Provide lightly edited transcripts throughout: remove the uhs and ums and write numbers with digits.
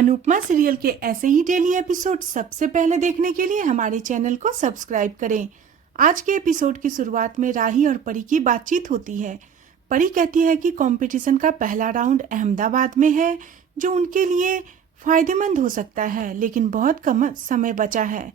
Anupama serial के ऐसे ही daily episode सबसे पहले देखने के लिए हमारे चैनल को सब्सक्राइब करें। आज के एपिसोड की शुरुआत में राही और परी की बातचीत होती है। परी कहती है कि कंपटीशन का पहला राउंड अहमदाबाद में है, जो उनके लिए फायदेमंद हो सकता है, लेकिन बहुत कम समय बचा है।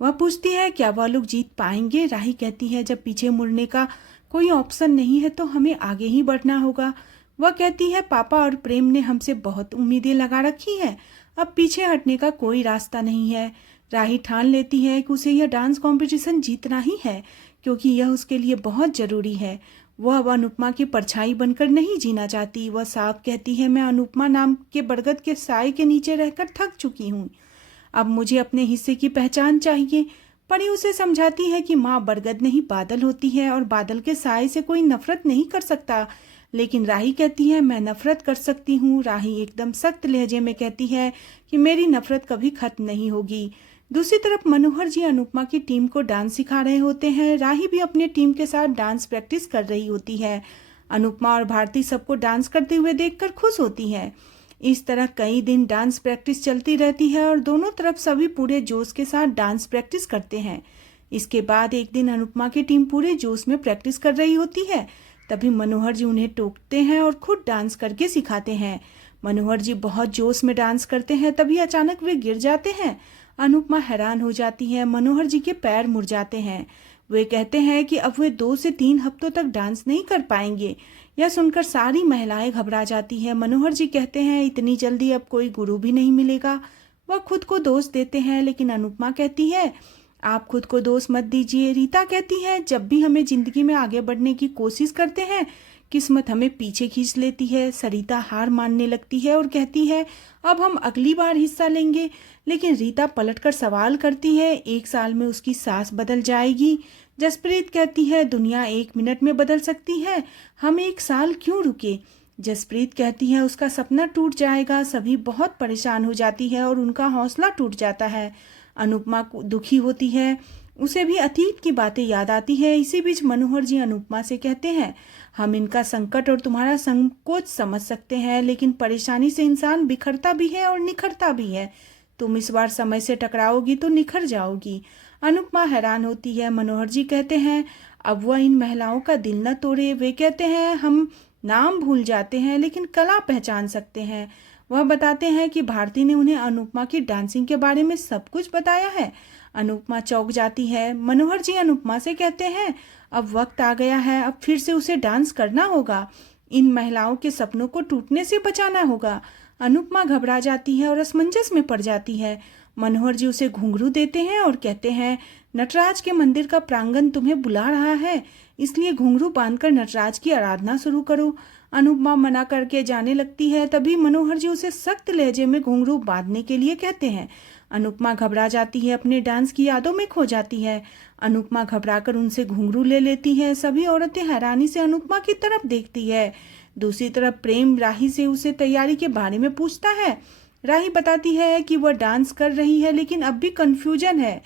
वह पूछती है क्या वह लोग जीत पाएंगे। राही कहती है जब पीछे मुड़ने का कोई ऑप्शन नहीं है तो हमें आगे ही बढ़ना होगा। वह कहती है पापा और प्रेम ने हमसे बहुत उम्मीदें लगा रखी है, अब पीछे हटने का कोई रास्ता नहीं है। राही ठान लेती है कि उसे यह डांस कंपटीशन जीतना ही है, क्योंकि यह उसके लिए बहुत जरूरी है। वह अब अनुपमा की परछाई बनकर नहीं जीना चाहती। वह साफ कहती है मैं अनुपमा नाम के बरगद के साए के नीचे रहकर थक चुकी हूँ, अब मुझे अपने हिस्से की पहचान चाहिए। परी उसे समझाती है कि माँ बरगद नहीं बादल होती है और बादल के साए से कोई नफरत नहीं कर सकता, लेकिन राही कहती है मैं नफरत कर सकती हूँ। राही एकदम सख्त लहजे में कहती है कि मेरी नफरत कभी खत्म नहीं होगी। दूसरी तरफ मनोहर जी अनुपमा की टीम को डांस सिखा रहे होते हैं। राही भी अपने टीम के साथ डांस प्रैक्टिस कर रही होती है। अनुपमा और भारती सबको डांस करते हुए देखकर खुश होती है। इस तरह कई दिन डांस प्रैक्टिस चलती रहती है और दोनों तरफ सभी पूरे जोश के साथ डांस प्रैक्टिस करते हैं। इसके बाद एक दिन अनुपमा की टीम पूरे जोश में प्रैक्टिस कर रही होती है। तभी मनोहर जी उन्हें टोकते हैं और खुद डांस करके सिखाते हैं। मनोहर जी बहुत जोश में डांस करते हैं, तभी अचानक वे गिर जाते हैं। अनुपमा हैरान हो जाती है। मनोहर जी के पैर मुड़ जाते हैं। वे कहते हैं कि अब वे 2 से 3 हफ्तों तक डांस नहीं कर पाएंगे। यह सुनकर सारी महिलाएं घबरा जाती हैं। मनोहर जी कहते हैं इतनी जल्दी अब कोई गुरु भी नहीं मिलेगा। वह खुद को दोष देते हैं, लेकिन अनुपमा कहती है आप खुद को दोष मत दीजिए। रीता कहती है जब भी हमें जिंदगी में आगे बढ़ने की कोशिश करते हैं, किस्मत हमें पीछे खींच लेती है। सरिता हार मानने लगती है और कहती है अब हम अगली बार हिस्सा लेंगे, लेकिन रीता पलटकर सवाल करती है 1 साल में उसकी सास बदल जाएगी। जसप्रीत कहती है दुनिया 1 मिनट में बदल सकती है, हम 1 साल क्यों रुके। जसप्रीत कहती है उसका सपना टूट जाएगा। सभी बहुत परेशान हो जाती है और उनका हौसला टूट जाता है। अनुपमा दुखी होती है, उसे भी अतीत की बातें याद आती है। इसी बीच मनोहर जी अनुपमा से कहते हैं हम इनका संकट और तुम्हारा संकोच समझ सकते हैं, लेकिन परेशानी से इंसान बिखरता भी है और निखरता भी है। तुम इस बार समय से टकराओगी तो निखर जाओगी। अनुपमा हैरान होती है। मनोहर जी कहते हैं अब वह इन महिलाओं का दिल न तोड़े। वे कहते हैं हम नाम भूल जाते हैं लेकिन कला पहचान सकते हैं। वह बताते हैं कि भारती ने उन्हें अनुपमा की डांसिंग के बारे में सब कुछ बताया है। अनुपमा चौंक जाती है। मनोहर जी अनुपमा से कहते हैं अब वक्त आ गया है, अब फिर से उसे डांस करना होगा, इन महिलाओं के सपनों को टूटने से बचाना होगा। अनुपमा घबरा जाती है और असमंजस में पड़ जाती है। मनोहर जी उसे घुंघरू देते हैं और कहते हैं नटराज के मंदिर का प्रांगण तुम्हें बुला रहा है, इसलिए घुंघरू बांधकर नटराज की आराधना शुरू करो। अनुपमा मना करके जाने लगती है। तभी मनोहर जी उसे सख्त लहजे में घुंघरू बांधने के लिए कहते हैं। अनुपमा घबरा जाती है, अपने डांस की यादों में खो जाती है। अनुपमा घबराकर उनसे घुंघरू ले लेती है। सभी औरतें हैरानी से अनुपमा की तरफ देखती है। दूसरी तरफ प्रेम राही से उसे तैयारी के बारे में पूछता है। राही बताती है कि वह डांस कर रही है, लेकिन अब भी कंफ्यूजन है,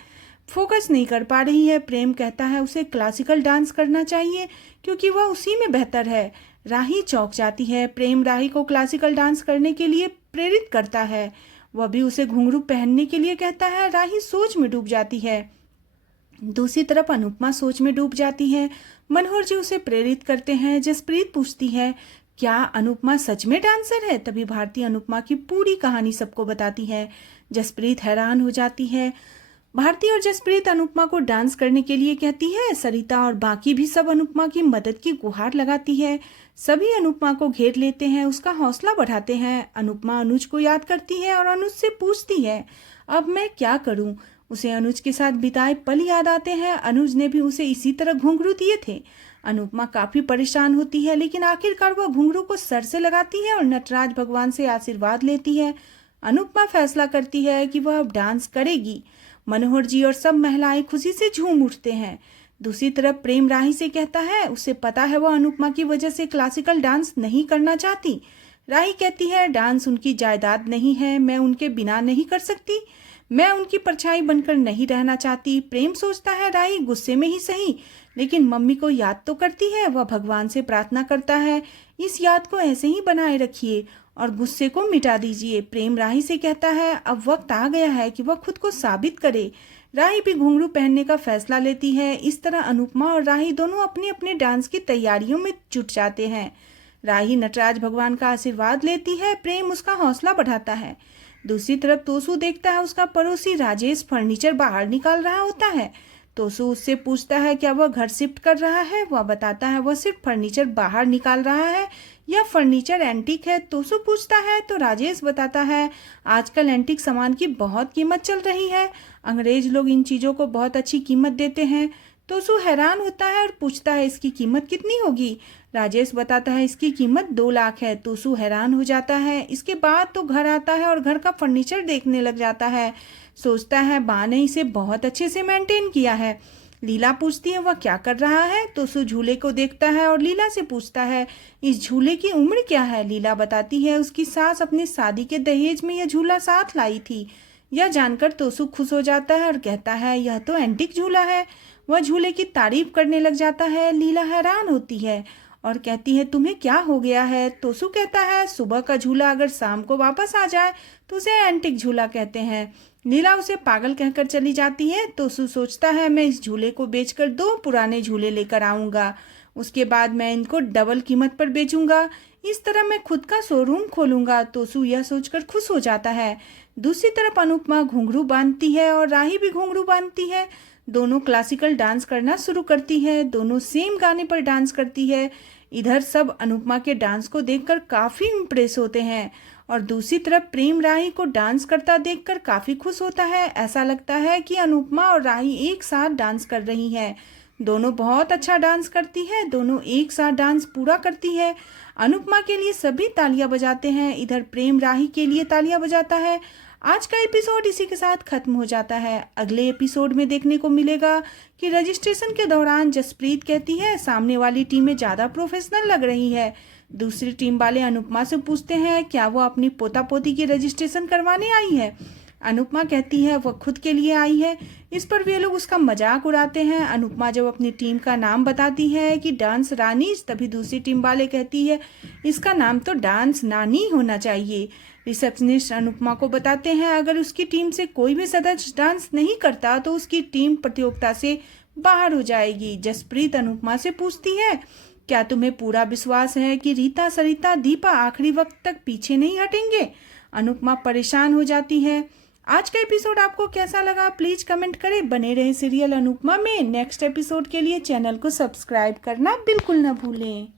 फोकस नहीं कर पा रही है। प्रेम कहता है उसे क्लासिकल डांस करना चाहिए क्योंकि वह उसी में बेहतर है। राही चौंक जाती है। प्रेम राही को क्लासिकल डांस करने के लिए प्रेरित करता है। वह भी उसे घुंघरू पहनने के लिए कहता है। राही सोच में डूब जाती है। दूसरी तरफ अनुपमा सोच में डूब जाती है। मनोहर जी उसे प्रेरित करते हैं। जसप्रीत पूछती है क्या अनुपमा सच में डांसर है। तभी भारती अनुपमा की पूरी कहानी सबको बताती है। जसप्रीत हैरान हो जाती है। भारती और जसप्रीत अनुपमा को डांस करने के लिए कहती है। सरिता और बाकी भी सब अनुपमा की मदद की गुहार लगाती है। सभी अनुपमा को घेर लेते हैं, उसका हौसला बढ़ाते हैं। अनुपमा अनुज को याद करती है और अनुज से पूछती है अब मैं क्या करूं। उसे अनुज के साथ बिताए पल याद आते हैं। अनुज ने भी उसे इसी तरह घुंघरू दिए थे। अनुपमा काफी परेशान होती है, लेकिन आखिरकार वह घुंघरू को सर से लगाती है और नटराज भगवान से आशीर्वाद लेती है। अनुपमा फैसला करती है कि वह अब डांस करेगी। मनोहर जी और सब महिलाएं खुशी से झूम उठते हैं। दूसरी तरफ प्रेम राही से कहता है उसे पता है वह अनुपमा की वजह से क्लासिकल डांस नहीं करना चाहती। राही कहती है डांस उनकी जायदाद नहीं है, मैं उनके बिना नहीं कर सकती, मैं उनकी परछाई बनकर नहीं रहना चाहती। प्रेम सोचता है राही गुस्से में ही सही, लेकिन मम्मी को याद तो करती है। वह भगवान से प्रार्थना करता है इस याद को ऐसे ही बनाए रखिए और गुस्से को मिटा दीजिए। प्रेम राही से कहता है अब वक्त आ गया है कि वह खुद को साबित करे। राही भी घुंघरू पहनने का फैसला लेती है। इस तरह अनुपमा और राही दोनों अपने अपने डांस की तैयारियों में जुट जाते हैं। राही नटराज भगवान का आशीर्वाद लेती है, प्रेम उसका हौसला बढ़ाता है। दूसरी तरफ तोसू देखता है उसका पड़ोसी राजेश फर्नीचर बाहर निकाल रहा होता है। तोसू उससे पूछता है क्या वह घर शिफ्ट कर रहा है। वह बताता है वह सिर्फ फर्नीचर बाहर निकाल रहा है। यह फर्नीचर एंटीक है। तोसू पूछता है तो राजेश बताता है आजकल एंटीक सामान की बहुत कीमत चल रही है। अंग्रेज लोग इन चीज़ों को बहुत अच्छी कीमत देते हैं। तोसू हैरान होता है और पूछता है इसकी कीमत कितनी होगी। राजेश बताता है इसकी कीमत 2 लाख है। तोसू हैरान हो जाता है। इसके बाद तो घर आता है और घर का फर्नीचर देखने लग जाता है। सोचता है बा ने इसे बहुत अच्छे से मेंटेन किया है। लीला पूछती है वह क्या कर रहा है। तोसू झूले को देखता है और लीला से पूछता है इस झूले की उम्र क्या है। लीला बताती है उसकी सास अपने शादी के दहेज में यह झूला साथ लाई थी। यह जानकर तोसू खुश हो जाता है और कहता है यह तो एंटीक झूला है। वह झूले की तारीफ करने लग जाता है। लीला हैरान होती है और कहती है तुम्हें क्या हो गया है। तोसू कहता है सुबह का झूला अगर शाम को वापस आ जाए तो उसे एंटीक झूला कहते हैं। लीला उसे पागल कहकर चली जाती है। तोसू सोचता है मैं इस झूले को बेचकर 2 पुराने झूले लेकर आऊंगा। उसके बाद मैं इनको डबल कीमत पर बेचूंगा। इस तरह मैं खुद का शोरूम खोलूंगा। तोसू यह सोचकर खुश हो जाता है। दूसरी तरफ अनुपमा घुंघरू बांधती है और राही भी घुंघरू बांधती है। दोनों क्लासिकल डांस करना शुरू करती है। दोनों सेम गाने पर डांस करती है। इधर सब अनुपमा के डांस को देखकर काफी इम्प्रेस होते हैं और दूसरी तरफ प्रेम राही को डांस करता देखकर काफी खुश होता है। ऐसा लगता है कि अनुपमा और राही एक साथ डांस कर रही हैं। दोनों बहुत अच्छा डांस करती है। दोनों एक साथ डांस पूरा करती है। अनुपमा के लिए सभी तालियां बजाते हैं। इधर प्रेम राही के लिए तालियां बजाता है। आज का एपिसोड इसी के साथ खत्म हो जाता है। अगले एपिसोड में देखने को मिलेगा कि रजिस्ट्रेशन के दौरान जसप्रीत कहती है सामने वाली टीमें ज़्यादा प्रोफेशनल लग रही है। दूसरी टीम वाले अनुपमा से पूछते हैं क्या वो अपनी पोता पोती की रजिस्ट्रेशन करवाने आई है। अनुपमा कहती है वह खुद के लिए आई है। इस पर वे लोग उसका मजाक उड़ाते हैं। अनुपमा जब अपनी टीम का नाम बताती है कि डांस रानीज, तभी दूसरी टीम वाले कहती है इसका नाम तो डांस नानी होना चाहिए। रिसेप्शनिस्ट अनुपमा को बताते हैं अगर उसकी टीम से कोई भी सदस्य डांस नहीं करता तो उसकी टीम प्रतियोगिता से बाहर हो जाएगी। जसप्रीत अनुपमा से पूछती है क्या तुम्हें पूरा विश्वास है कि रीता, सरिता, दीपा आखिरी वक्त तक पीछे नहीं हटेंगे। अनुपमा परेशान हो जाती है। आज का एपिसोड आपको कैसा लगा प्लीज कमेंट करें। बने रहे सीरियल अनुपमा में। नेक्स्ट एपिसोड के लिए चैनल को सब्सक्राइब करना बिल्कुल न भूलें।